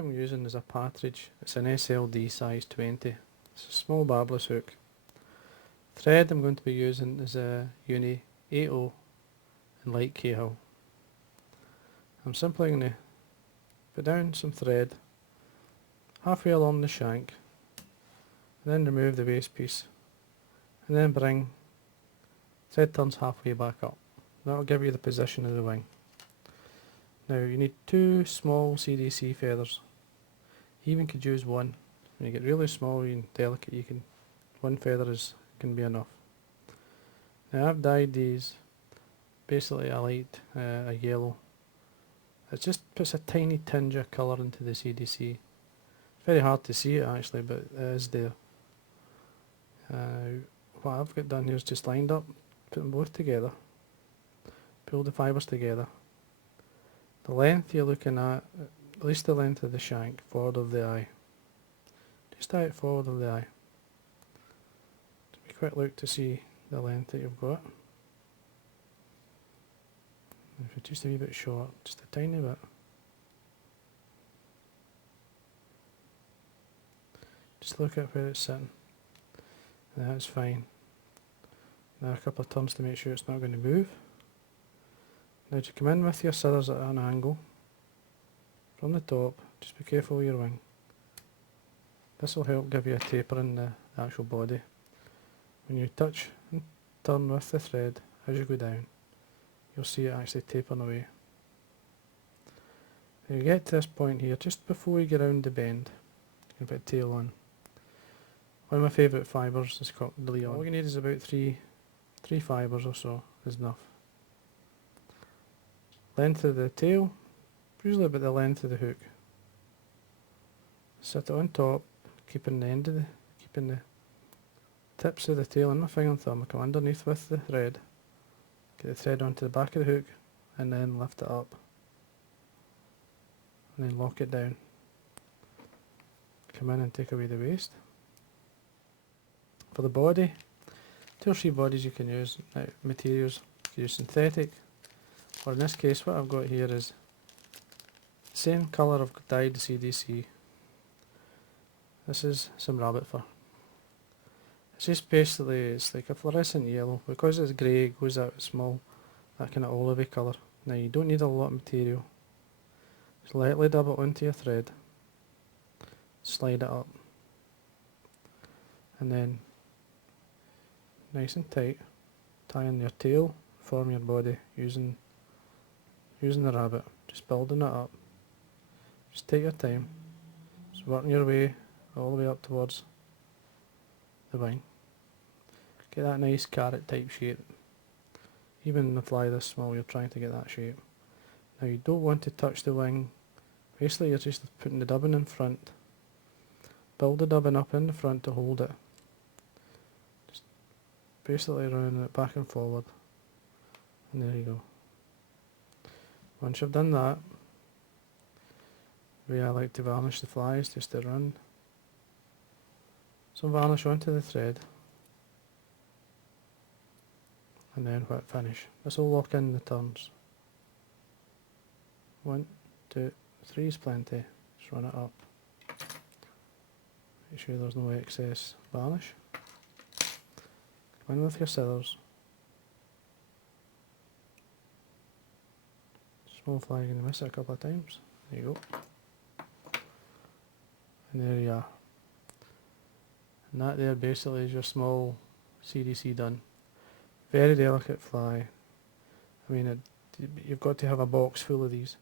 I'm using is a partridge. It's an SLD size 20. It's a small barbless hook. Thread I'm going to be using is a Uni 80 in light Cahill. I'm simply going to put down some thread halfway along the shank, and then remove the base piece, and then bring thread turns halfway back up. That'll give you the position of the wing. Now you need 2 small C.D.C feathers. You even could use one. When you get really small and delicate, one feather can be enough. Now I've dyed these basically a light, a yellow. It just puts a tiny tinge of colour into the C.D.C. It's very hard to see it actually, but it is there. What I've got done here is just lined up, put them both together, pull the fibres together. The length you're looking at least the length of the shank, forward of the eye. Just out forward of the eye. Take a quick look to see the length that you've got. If it's just a wee bit short, just a tiny bit. Just look at where it's sitting. That's fine. Now a couple of turns to make sure it's not going to move. Now to come in with your scissors at an angle from the top, just be careful with your wing. This will help give you a taper in the actual body. When you touch and turn with the thread as you go down, you'll see it actually tapering away. When you get to this point here, just before you get round the bend, you can put a tail on. One of my favourite fibres is called Leon. All you need is about three fibres or so is enough. Length of the tail, usually about the length of the hook. Set it on top, keeping the tips of the tail in my finger and thumb. I come underneath with the thread, get the thread onto the back of the hook, and then lift it up, and then lock it down. Come in and take away the waste. For the body, 2 or 3 bodies you can use. Materials, you can use synthetic, or in this case what I've got here is the same colour of dyed C.D.C. This is some rabbit fur. It's just basically, it's like a fluorescent yellow. Because it's grey, it goes out small, that kind of olivey colour. Now you don't need a lot of material. Just lightly dab it onto your thread, slide it up, and then nice and tight, tie in your tail, form your body using the rabbit, just building it up. Just take your time, just working your way all the way up towards the wing. Get that nice carrot type shape. Even the fly this small, you're trying to get that shape. Now you don't want to touch the wing. Basically you're just putting the dubbing in front. Build the dubbing up in the front to hold it. Just basically running it back and forward. And there you go. Once you've done that, the way I like to varnish the flies, just to run some varnish onto the thread, and then hit finish. This will lock in the turns. 1, 2, 3 is plenty. Just run it up. Make sure there's no excess varnish. Come in with your scissors. Small fly, you're going to miss it a couple of times. There you go. And there you are. And that there basically is your small C.D.C done. Very delicate fly. I mean, you've got to have a box full of these.